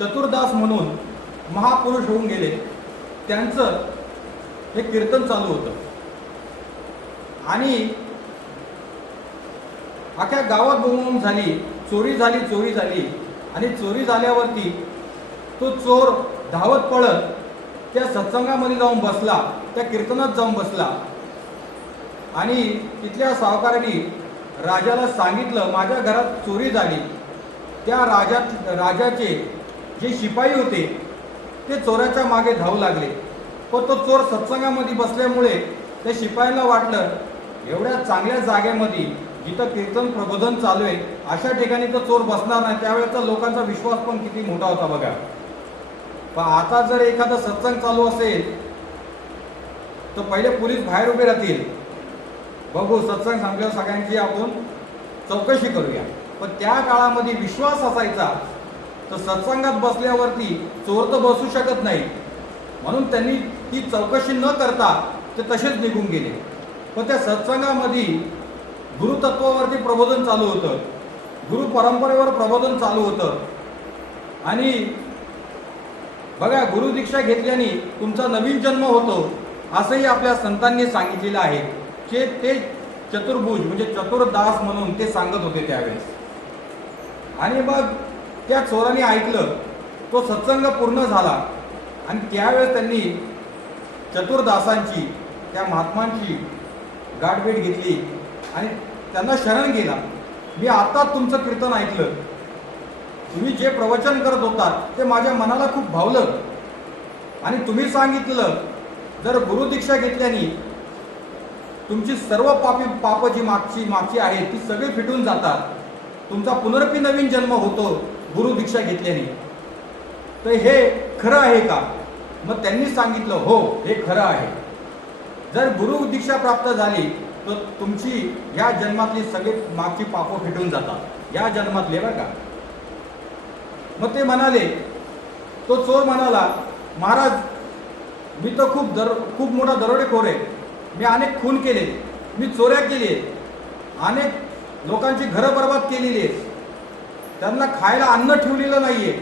चतुर्दास म्हणून महापुरुष होऊन गेले. त्यांचं हे कीर्तन चालू होतं. आणि अख्या गावात बोंबाबोंब झाली चोरी झाली चोरी झाली. आणि चोरी झाल्यावरती तो चोर धावत पळत त्या सत्संगामध्ये जाऊन बसला त्या कीर्तनात जाऊन बसला. आणि तिथल्या सावकारांनी राजाला सांगितलं माझ्या घरात चोरी झाली. त्या राजात राजाचे जे शिपाई होते ते चोराच्या मागे धावू लागले. पण तो चोर सत्संगामध्ये बसल्यामुळे त्या शिपायांना वाटलं एवढ्या चांगल्या जागेमध्ये जिथं कीर्तन प्रबोधन चालू आहे अशा ठिकाणी तर चोर बसणार नाही. त्यावेळेचा लोकांचा विश्वास पण किती मोठा होता बघा. पण आता जर एखादा सत्संग चालू असेल तर पहिले पोलीस बाहेर उभे राहतील. बघू सत्संग सांगल्या सगळ्यांची आपण चौकशी करूया. पण त्या काळामध्ये विश्वास असायचा तर सत्संगात बसल्यावरती चोर तर बसू शकत नाही. म्हणून त्यांनी ती चौकशी न करता ते तसेच निघून गेले. पण त्या सत्संगामध्ये गुरुतत्वावरती प्रबोधन चालू होतं. गुरु परंपरेवर प्रबोधन चालू होतं. आणि बघा गुरुदीक्षा घेतल्याने तुमचा नवीन जन्म होतो असंही आपल्या संतांनी सांगितलेलं आहे. जे ते चतुर्भुज म्हणजे चतुर्दास म्हणून ते सांगत होते त्यावेळेस. आणि मग त्या चोराने ऐकलं. तो सत्संग पूर्ण झाला. आणि त्यावेळेस त्यांनी चतुर्दासांची त्या महात्मांची गाठभेट घेतली आणि त्यांना शरण गेला. मी आता तुमचं कीर्तन ऐकलं. तुम्ही जे प्रवचन करत होता ते माझ्या मनाला खूप भावलं. आणि तुम्ही सांगितलं जर गुरुदीक्षा घेतल्याने तुमची सर्व पापी पाप जी मागची मागची आहे ती सगळी फिटून जातात. तुमचा पुनरपी नवीन जन्म होतो. गुरु दीक्षा घेतल्याने. तर हे खरं आहे का? मग त्यांनी सांगितलं हो हे खरं आहे. जर गुरु दीक्षा प्राप्त झाली तर तुमची या जन्मातली सगळे मागची पापं फिटून जातात. या जन्मातले बरं का? मग ते म्हणाले तो चोर म्हणाला महाराज मी तर खूप दर खूप मोठा दरोडेखोर आहे. मी अनेक खून केले मी चोऱ्या केली अनेक लोकांची घरं बर्बाद केलेली आहेत. त्यांना खायला अन्न ठेवलेलं नाहीये.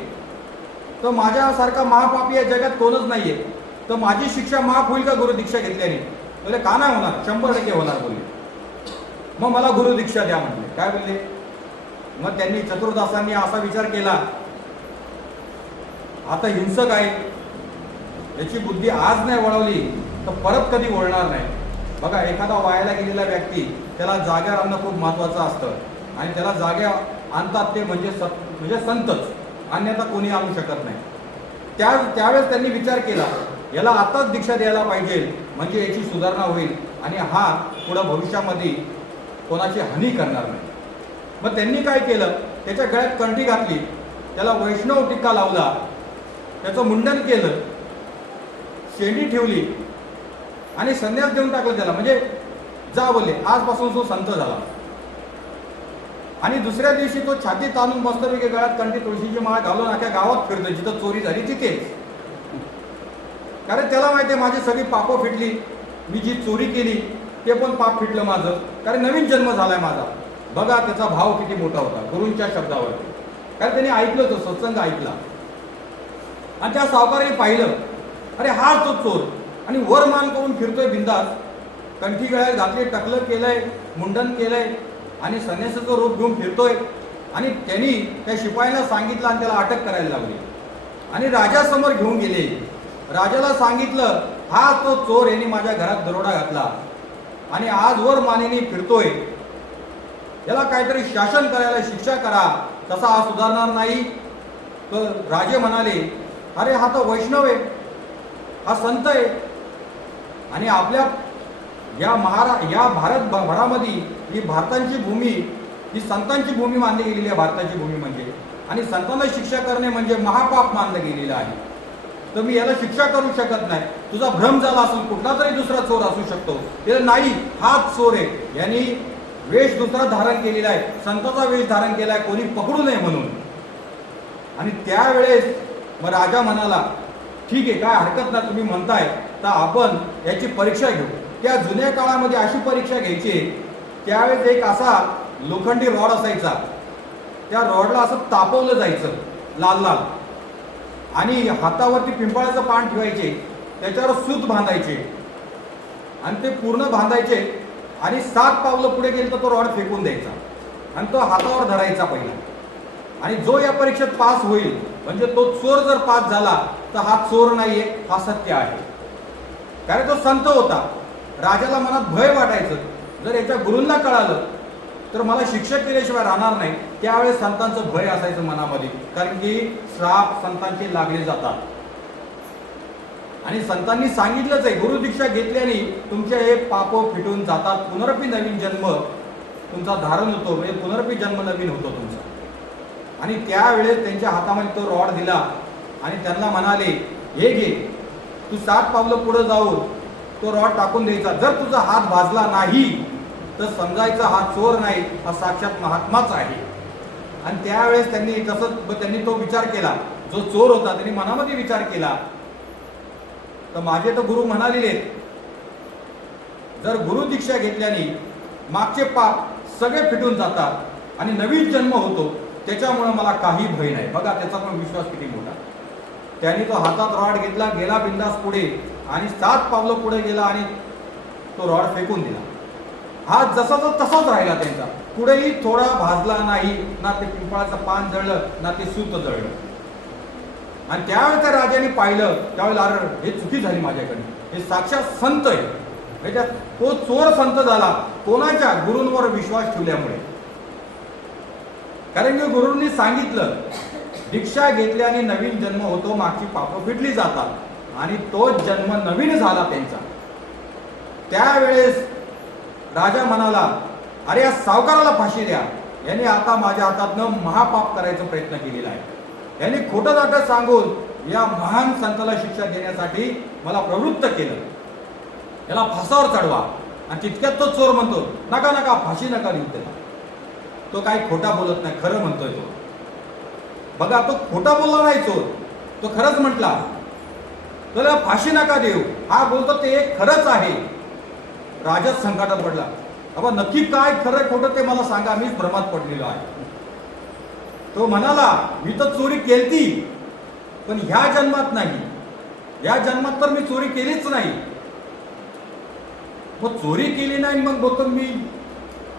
तर माझ्यासारखा महापापी या जगात कोणच नाहीये. तर माझी शिक्षा माफ होईल का गुरुदीक्षा घेतल्याने? बोले का नाही होणार? शंभर टक्के होणार बोलले. मग मला गुरुदीक्षा द्या म्हटले. काय बोलले? मग त्यांनी चतुर्दासांनी असा विचार केला. आता हिंसक आहे. याची बुद्धी आज नाही वळवली तर परत कधी वळणार नाही. बघा एखादा वायाला गेलेला व्यक्ती त्याला जाग्यावर आणणं खूप महत्त्वाचं असतं. आणि त्याला जाग्या आणतात ते म्हणजे सत म्हणजे संतच. अन्यथा कोणी आणू शकत नाही. त्या त्यावेळेस त्यांनी विचार केला याला आताच दीक्षा द्यायला पाहिजे म्हणजे याची सुधारणा होईल आणि हा पुढं भविष्यामध्ये कोणाची हानी करणार नाही. मग त्यांनी काय केलं? त्याच्या गळ्यात कंठी घातली त्याला वैष्णव टिक्का लावला त्याचं मुंडन केलं शेंडी ठेवली आणि संन्यास देऊन टाकलं त्याला. म्हणजे जा बोलले आजपासून तो संत झाला. आणि दुसऱ्या दिवशी तो छाती ताणून मस्तपैकी गळ्यात कंठी तुळशीची माळ घालून अख्या गावात फिरतो जिथं चोरी झाली तिथेच कारण त्याला माहिती आहे माझी सगळी पापं फिटली. मी जी चोरी केली ते पण पाप फिटलं माझं. कारण नवीन जन्म झालाय माझा. बघा त्याचा भाव किती मोठा होता गुरूंच्या शब्दावरती. कारण त्याने ऐकलं तो सत्संग ऐकला. आणि त्या सावकाराने पाहिलं अरे हा तो चोर. आणि वर मान करून फिरतोय बिंदास. कंठी गळ्यात घातले टकलं केलंय मुंडन केलंय. आणि संन्यासाचं रूप घेऊन फिरतोय. आणि त्यांनी त्या शिपायांना सांगितलं आणि त्याला अटक करायला लागली आणि राजासमोर घेऊन गेले. राजाला सांगितलं हा तो चोर यांनी माझ्या घरात दरोडा घातला. आणि आज वर मानेने फिरतोय. याला काहीतरी शासन करायला शिक्षा करा. तसा हा सुधारणार नाही. तर राजे म्हणाले अरे हा तर वैष्णव आहे. हा संत आहे. आणि आपल्या या महारा या भारत भरामध्ये ही भारतांची भूमी ही संतांची भूमी मानली गेलेली आहे भारताची भूमी म्हणजे. आणि संतांना शिक्षा करणे म्हणजे महापाप मानलं गेलेलं आहे. तर मी याला शिक्षा करू शकत नाही. तुझा भ्रम झाला असेल कुठला तरी दुसरा चोर असू शकतो. ते नाही हाच चोर आहे. यांनी वेश दुसरा धारण केलेला आहे. संताचा वेश धारण केला आहे कोणी पकडू नये म्हणून. आणि त्यावेळेस मग राजा म्हणाला ठीक आहे काय हरकत नाही तुम्ही म्हणताय तर आपण याची परीक्षा घेऊ. त्या जुन्या काळामध्ये अशी परीक्षा घ्यायची त्यावेळेस एक असा लोखंडी रॉड असायचा. त्या रॉडला असं तापवलं जायचं लाल लाल. आणि हातावरती पिंपळाचं पान ठेवायचे त्याच्यावर सूत बांधायचे. आणि ते पूर्ण बांधायचे आणि सात पावलं पुढे गेलं तर तो रॉड फेकून द्यायचा. आणि तो हातावर धरायचा पहिला. आणि जो या परीक्षेत पास होईल म्हणजे तो चोर जर पास झाला तर हा चोर नाहीये हा सत्य आहे. कारण तो संत होता. राजाला मनात भय वाटायचं. जर याच्या गुरूंना कळालं तर मला शिक्षक केल्याशिवाय राहणार नाही. त्यावेळेस संतांचं भय असायचं मनामध्ये. कारण की श्राप संतांचे लागले जातात. आणि संतांनी सांगितलंच आहे गुरुदीक्षा घेतल्याने तुमचे हे पाप फिटून जातात. पुनरपी नवीन जन्म तुमचा धारण होतो. म्हणजे पुनरपी जन्म नवीन होतो तुमचा. आणि त्यावेळेस त्यांच्या हातामध्ये तो रॉड दिला. आणि त्यांना म्हणाले हे घे तू सात पावलं पुढे जाऊन तो रॉड टाकून द्यायचा. जर तुझा हात भाजला नाही तर समजायचा हा चोर नाही हा साक्षात महात्माच आहे. आणि त्यावेळेस त्यांनी तसंच त्यांनी तो विचार केला. जो चोर होता त्यांनी मनामध्ये विचार केला. तर माझे तर गुरु म्हणालेले जर गुरु दीक्षा घेतल्याने मागचे पाप सगळे फिटून जातात आणि नवीन जन्म होतो त्याच्यामुळं मला काही भय नाही. बघा त्याचा पण विश्वास किती मोठा. त्यांनी तो हातात रॉड घेतला गेला बिंदास पुढे आणि सात पावलं पुढे गेला आणि तो रॉड फेकून दिला. हा जसा तो तसाच राहिला त्यांचा. पुढेही थोडा भाजला नाही ना ते पिंपळाचं पान जळलं ना ते सूत जळलं. आणि त्यावेळेस त्या राजाने पाहिलं त्यावेळेला अरे हे चुकी झाली माझ्याकडे. हे साक्षात संत आहे. त्याच्यात तो चोर संत झाला कोणाच्या गुरूंवर विश्वास ठेवल्यामुळे. कारण की गुरूंनी सांगितलं दीक्षा घेतल्याने नवीन जन्म होतो मागची पापं फिटली जातात. आणि तो जन्म नवीन झाला त्यांचा. त्यावेळेस राजा म्हणाला अरे या सावकाराला फाशी द्या. याने आता माझ्या हातातनं महापाप करायचा प्रयत्न केलेला आहे. यांनी खोटं नाटक सांगून या महान संताला शिक्षा देण्यासाठी मला प्रवृत्त केलं. याला फासावर चढवा. आणि तितक्यात तो चोर म्हणतो नका नका फाशी नका देऊ त्याला. तो काही खोटा बोलत नाही खरं म्हणतोय तो. बघा तो खोटा बोलला नाही चोर तो खरंच म्हटला त्याला फाशी नका देऊ. हा बोलतो ते खरंच आहे. राजाच संकटात पडला. बाबा नक्की काय खरं खोटं ते मला सांगा मीच भ्रमात पडलेलो आहे. तो म्हणाला मी तर चोरी केलती पण ह्या जन्मात नाही. या जन्मात तर मी चोरी केलीच नाही. मग चोरी केली नाही मग बोलतो मी.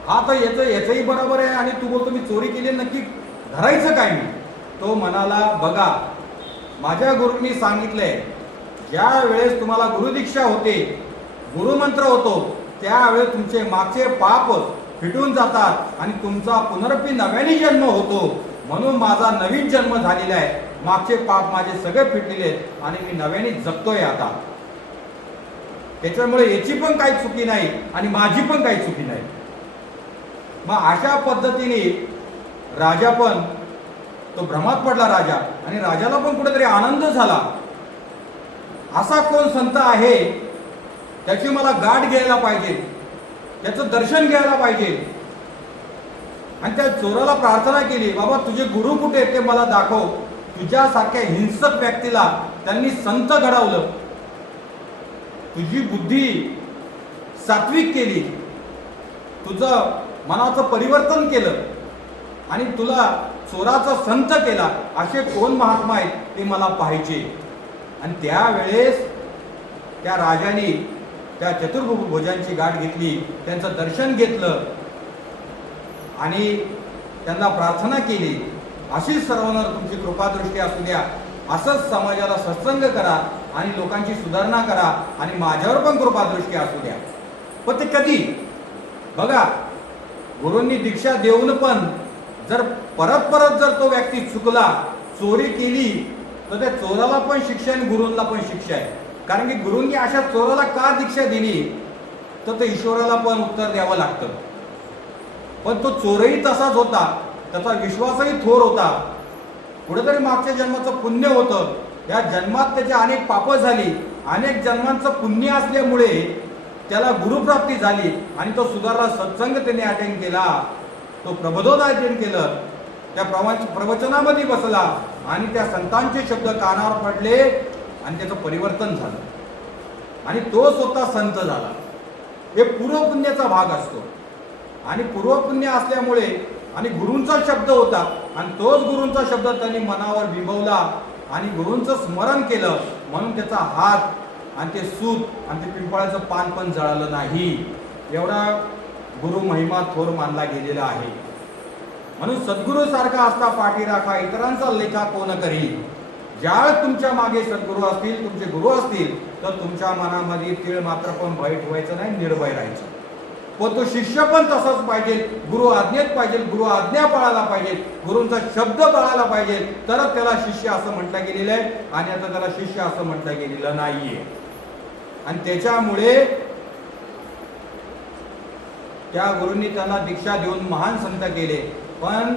हा तर याचं याचंही बरोबर आहे आणि तू बोलतो मी चोरी केली नक्की धरायचं काय मी? तो म्हणाला बघा माझ्या गुरुंनी सांगितलंय ज्या वेळेस तुम्हाला गुरुदीक्षा होते गुरुमंत्र होतो त्यावेळेस तुमचे मागचे पाप फिटून जातात आणि तुमचा पुनरपी नव्याने जन्म होतो. म्हणून माझा नवीन जन्म झालेला आहे. मागचे पाप माझे सगळे फिटलेले आहेत आणि मी नव्याने जगतोय आता. त्याच्यामुळे याची पण काही चुकी नाही आणि माझी पण काही चुकी नाही. मग अशा पद्धतीने राजा पण तो भ्रमात पडला राजा आणि राजाला पण कुठेतरी आनंद झाला. असा कोण संत आहे त्याची मला गाठ घ्यायला पाहिजे त्याचं दर्शन घ्यायला पाहिजे. आणि त्या चोराला प्रार्थना केली बाबा तुझे गुरु कुठे ते मला दाखव. तुझ्यासारख्या हिंसक व्यक्तीला त्यांनी संत घडवलं. तुझी बुद्धी सात्विक केली. तुझं मनाचं परिवर्तन केलं. आणि तुला स्वराचा संत केला असे कोण महात्मा आहेत ते मला पाहिजे आणि त्यावेळेस त्या राजाने त्या चतुर्भुजांची गाठ घेतली त्यांचं दर्शन घेतलं आणि त्यांना प्रार्थना केली. अशीच सर्वांना तुमची कृपादृष्टी असू द्या. असंच समाजाला सत्संग करा आणि लोकांची सुधारणा करा आणि माझ्यावर पण कृपादृष्टी असू द्या. पण ते कधी? बघा गुरूंनी दीक्षा देऊन पण जर परत परत जर तो व्यक्ती चुकला चोरी केली तर त्या चोराला पण शिक्षा आणि गुरूंना पण शिक्षा आहे. कारण की गुरूंनी अशा चोराला का दीक्षा दिली? तर ते ईश्वराला पण उत्तर द्यावं लागतं. पण तो चोरही तसाच होता. त्याचा विश्वासही थोर होता. कुठेतरी मागच्या जन्माचं पुण्य होतं. या जन्मात त्याची अनेक पापं झाली. अनेक जन्मांचं पुण्य असल्यामुळे त्याला गुरुप्राप्ती झाली आणि तो सुधारला सत्संग त्याने अटेंड केला. तो प्रबोधन केलं. त्या प्रवच प्रवचनामध्ये बसला आणि त्या संतांचे शब्द कानावर पडले आणि त्याचं परिवर्तन झालं. आणि तो स्वतः संत झाला. हे पूर्वपुण्याचा भाग असतो. आणि पूर्वपुण्य असल्यामुळे आणि गुरूंचा शब्द होता आणि तोच गुरूंचा शब्द त्यांनी मनावर बिंबवला आणि गुरूंचं स्मरण केलं. म्हणून त्याचा हात आणि ते सूत आणि ते पिंपळाचं पान पण जळालं नाही. एवढा गुरु महिमा थोर मानला गेलेला आहे. म्हणून सद्गुरू सारखा असता पाठी राखा इतरांचा लेखा कोण करी? ज्या तुमच्या मागे सद्गुरू असतील तुमचे गुरु असतील तर तुमच्या मनामध्ये तीळ मात्र पण भय ठेवायचं नाही निर्भय राहायचं. पण तो शिष्य पण तसाच पाहिजे गुरु आज्ञेत पाहिजे गुरु आज्ञा पाळायला पाहिजे गुरूंचा शब्द पाळायला पाहिजे तरच त्याला शिष्य असं म्हटलं गेलेलं आहे आणि आता त्याला शिष्य असं म्हटलं गेलेलं नाहीये. आणि त्याच्यामुळे त्या गुरूंनी त्यांना दीक्षा देऊन महान संत केले. पण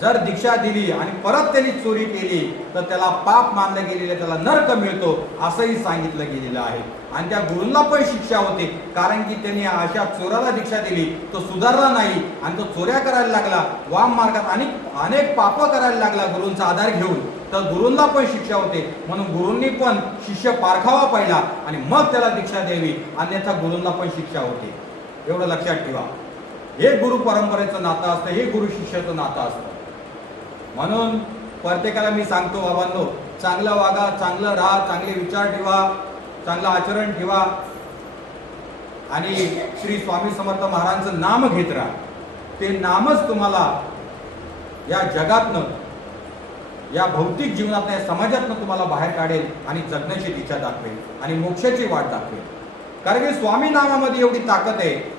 जर दीक्षा दिली आणि परत त्यांनी चोरी केली तर त्याला पाप मानलं गेलेलं त्याला नर्क मिळतो असंही सांगितलं गेलेलं आहे. आणि त्या गुरूंना पण शिक्षा होते कारण की त्यांनी अशा चोराला दीक्षा दिली तो सुधारला नाही आणि तो चोऱ्या करायला लागला वाम मार्गात अनेक अनेक पाप करायला लागला गुरूंचा आधार घेऊन. तर गुरूंना पण शिक्षा होते म्हणून गुरूंनी पण शिष्य पारखावा पाहिला आणि मग त्याला दीक्षा द्यावी अन्यथा गुरूंना पण शिक्षा होते. एवढं लक्षात ठेवा. हे गुरु परंपरेचं नातं असतं हे गुरु शिष्याचं नातं असतं. म्हणून प्रत्येकाला मी सांगतो बाबांनो चांगलं वागा चांगलं राहा चांगले विचार ठेवा चांगलं आचरण ठेवा. आणि श्री स्वामी समर्थ महाराजांचं नाम घेत राहा. ते नामच तुम्हाला या जगातनं या भौतिक जीवनात या समाजातनं तुम्हाला बाहेर काढेल आणि जगण्याची दिशा दाखवेल आणि मोक्षाची वाट दाखवेल. कारण की स्वामी नामामध्ये एवढी ताकद आहे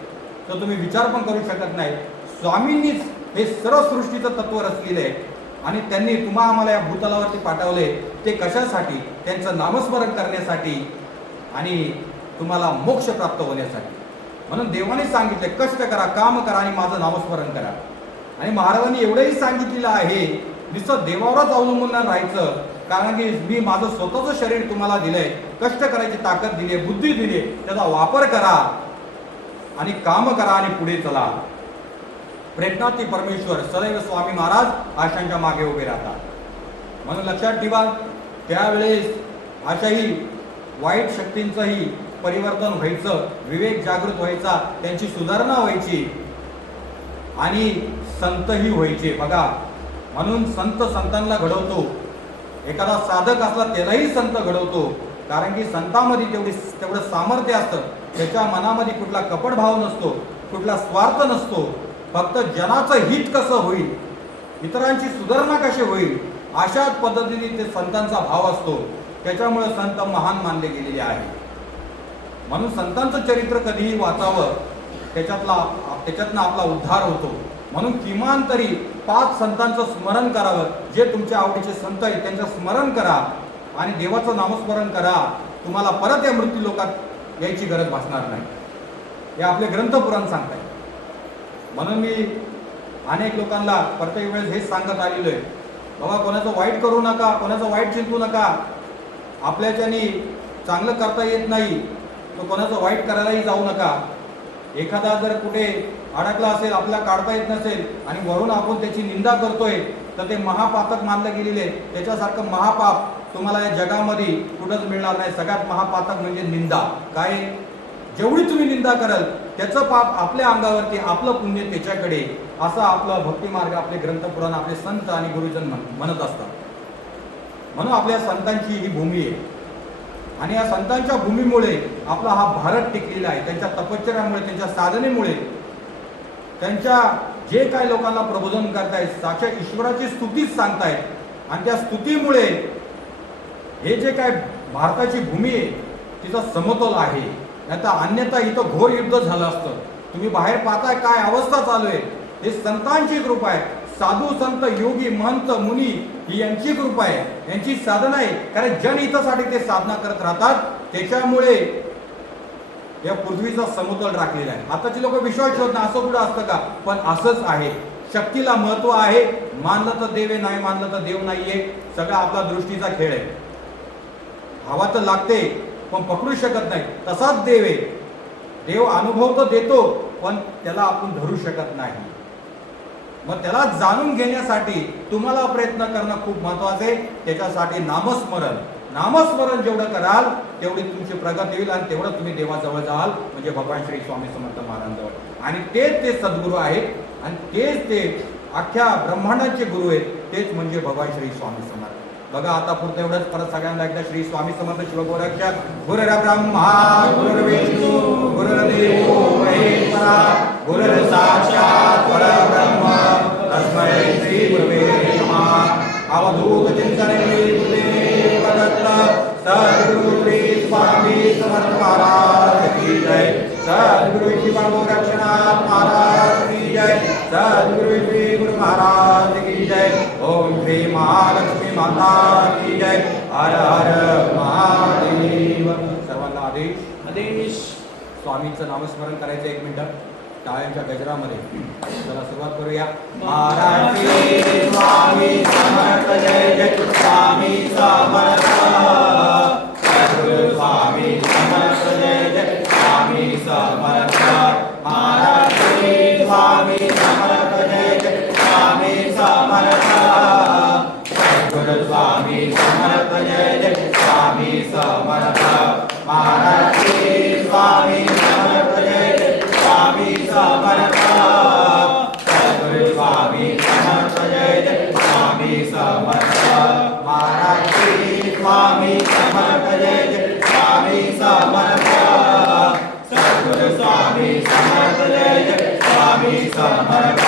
तर तुम्ही विचार पण करू शकत नाही. स्वामींनीच हे सर्व सृष्टीचं तत्व रचलेलं आहे आणि त्यांनी तुम्हा आम्हाला या भूतलावरती पाठवले. ते कशासाठी? त्यांचं नामस्मरण करण्यासाठी आणि तुम्हाला मोक्ष प्राप्त होण्यासाठी. म्हणून देवाने सांगितले कष्ट करा काम करा आणि माझं नामस्मरण करा. आणि महाराजांनी एवढंही सांगितलेलं आहे नुसतं देवावरच अवलंबून न राहायचं. कारण की मी माझं स्वतःचं शरीर तुम्हाला दिलंय कष्ट करायची ताकद दिली आहे बुद्धी दिली त्याचा वापर करा. आणि काम करा आणि पुढे चला. प्रेरणार्थी परमेश्वर सदैव स्वामी महाराज आशांच्या मागे उभे राहतात. म्हणून लक्षात ठेवा त्यावेळेस अशाही वाईट शक्तींचंही परिवर्तन व्हायचं विवेक जागृत व्हायचा त्यांची सुधारणा व्हायची आणि संतही व्हायचे. बघा म्हणून संत संतांना घडवतो. एखादा साधक असला त्यालाही संत घडवतो. कारण की संतामध्ये तेवढी तेवढं सामर्थ्य असतं. त्याच्या मनामध्ये कुठला कपटभाव नसतो कुठला स्वार्थ नसतो फक्त जनाचं हित कसं होईल इतरांची सुधारणा कशी होईल अशाच पद्धतीने ते संतांचा भाव असतो. त्याच्यामुळे संत महान मानले गेलेले आहे म्हणून संतांचं चरित्र कधीही वाचावं त्याच्यातला त्याच्यातनं आपला उद्धार होतो. म्हणून किमान तरी पाच संतांचं स्मरण करावं. जे तुमच्या आवडीचे संत आहेत त्यांचं स्मरण करा आणि देवाचं नामस्मरण करा. तुम्हाला परत या मृत्यू लोकात यायची गरज भासणार नाही. हे आपले ग्रंथपुराण सांगताय म्हणून मी अनेक लोकांना प्रत्येक वेळेस हेच सांगत आलेलो आहे. बाबा कोणाचं वाईट करू नका कोणाचं वाईट चिंतू नका. आपल्याच्यानी चांगलं करता येत नाही तर कोणाचं वाईट करायलाही जाऊ नका. एखादा जर कुठे अडकला असेल आपल्याला काढता येत नसेल आणि वरून आपण त्याची निंदा करतोय तर ते महापातक मानलं गेलेले आहे. त्याच्यासारखं महापाप तुम्हाला या जगामध्ये कुठंच मिळणार नाही. सगळ्यात महापातक म्हणजे निंदा. काय? जेवढी तुम्ही निंदा कराल त्याचं पाप आपल्या अंगावरती आपलं पुण्य त्याच्याकडे असं आपलं भक्तिमार्ग आपले ग्रंथपुराण आपले संत आणि गुरुजन म्हण- म्हणत असतात. म्हणून आपल्या संतांची ही भूमी आहे. आणि या संतांच्या भूमीमुळे आपला हा भारत टिकलेला आहे. त्यांच्या तपश्चर्यामुळे त्यांच्या साधनेमुळे त्यांच्या जे काही लोकांना प्रबोधन करतायत साक्षात ईश्वराची स्तुतीच सांगतायत. आणि त्या स्तुतीमुळे हे जे काय भारताची भूमी आहे तिचा समतोल आहे. आता अन्यथा इथं घोर युद्ध झालं असतं. तुम्ही बाहेर पाहताय काय अवस्था चालू आहे. हे संतांची कृपा आहे. साधू संत योगी महंत मुनी ही यांची कृपा आहे. यांची साधना आहे. कारण जनहितासाठी ते साधना करत राहतात. त्याच्यामुळे या पृथ्वीचा समतोल राखलेला आहे. आताची लोक विश्वास ठेवत नाही असं कुठं असतं का? पण असंच आहे. शक्तीला महत्त्व आहे. मानलं तर देव आहे नाही मानलं तर देव नाहीये सगळा आपला दृष्टीचा खेळ आहे. हवा तर लागते पण पकडू शकत नाही. तसाच देव आहे. देव अनुभव तर देतो पण त्याला आपण धरू शकत नाही. मग त्याला जाणून घेण्यासाठी तुम्हाला प्रयत्न करणं खूप महत्वाचं आहे. त्याच्यासाठी नामस्मरण. नामस्मरण जेवढं कराल तेवढी तुमची प्रगती होईल आणि तेवढं तुम्ही देवाजवळ जाल म्हणजे भगवान श्री स्वामी समर्थ महाराजांजवळ. आणि तेच ते सद्गुरू आहेत आणि तेच ते अख्ख्या ब्रह्मांडाचे गुरु आहेत तेच म्हणजे भगवान श्री स्वामी समर्थ. बघा आता पुढे एवढंच परत सगळ्यांना एकदा श्री स्वामी समर्थ शिवगोरक्षा गुरर ब्रह्मा गुरर विष्णू गुरर देव महेश्वरा गुरर साक्षात परब्रह्म तस्मै श्री गुरुवे नमः. अवधूत नामस्मरण करायचं एक मिनिट. टाळ्यांच्या गजरामध्ये. चला सुरुवात करूया. महाराष्ट्र स्वामी स्वामी स्वामी समर्थ जय जय स्वामी समर्थ. समर्थ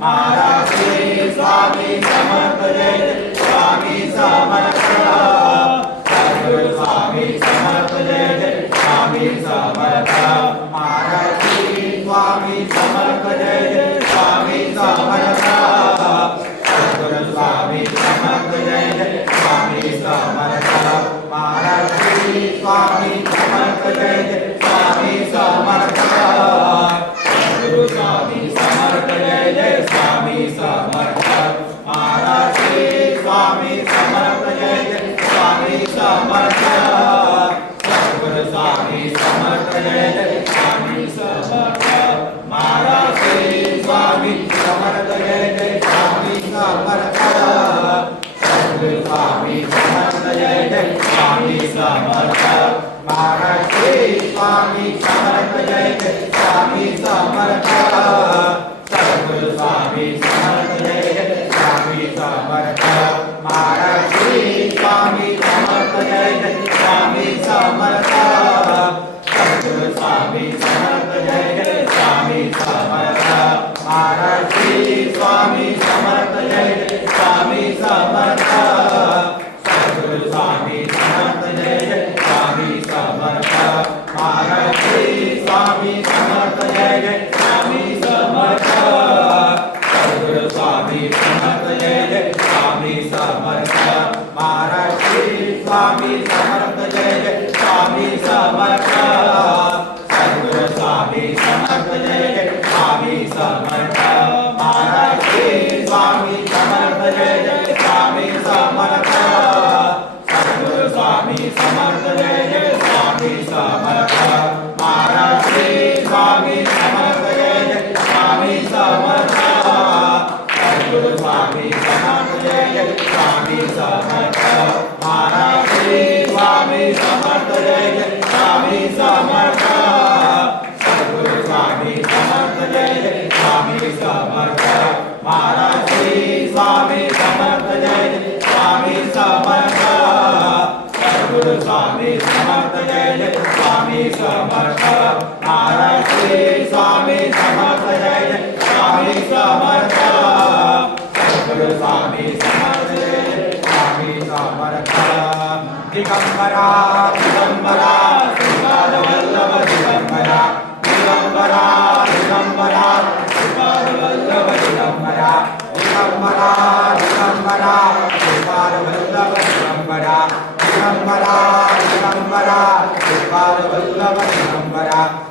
महाराज स्वामी समर्थ जय Swami Samarth Shambhala, Shambhala, Shambhala, Shambhala, Shambhala,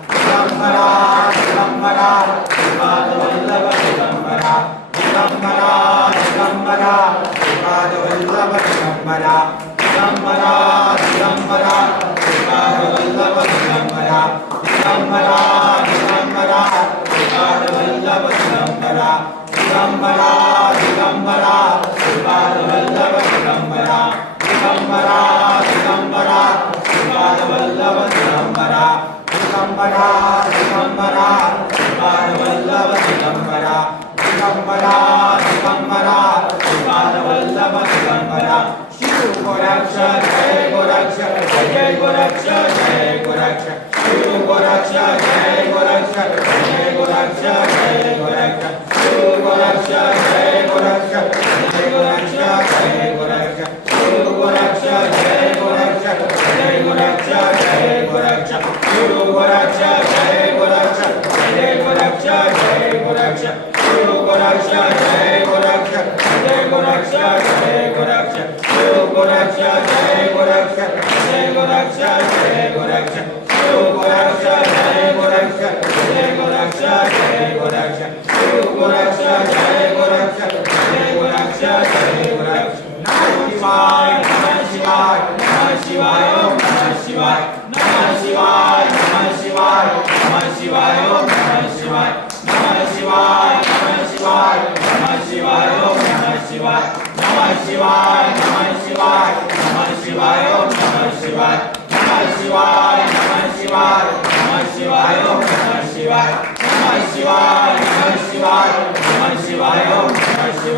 Goraksha, Jai Goraksha, Jai Goraksha, Jai Goraksha, Jai Goraksha, Goraksha, Guru Goraksha, Jai Goraksha, Jai Goraksha, Jai Goraksha, Guru Goraksha, Jai Goraksha, Jai Goraksha, Jai Goraksha, Guru Goraksha, Jai Goraksha, Jai Goraksha, Jai Goraksha.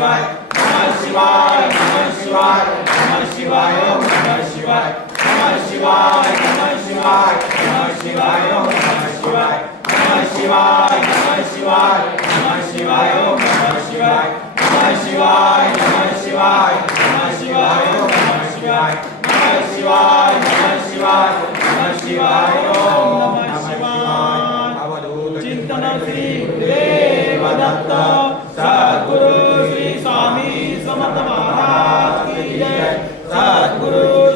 शिवाय नमः शिवाय नमः शिवाय नमः शिवाय ओम नमः शिवाय नमः शिवाय नमः शिवाय नमः शिवाय ओम नमः शिवाय नमः शिवाय नमः शिवाय नमः शिवाय ओम नमः शिवाय नमः शिवाय नमः शिवाय नमः शिवाय ओम नमः शिवाय नमः शिवाय नमः शिवाय नमः शिवाय ओम नमः शिवाय अवधूत चिंतन श्री देवदत्त जय सद्गुरु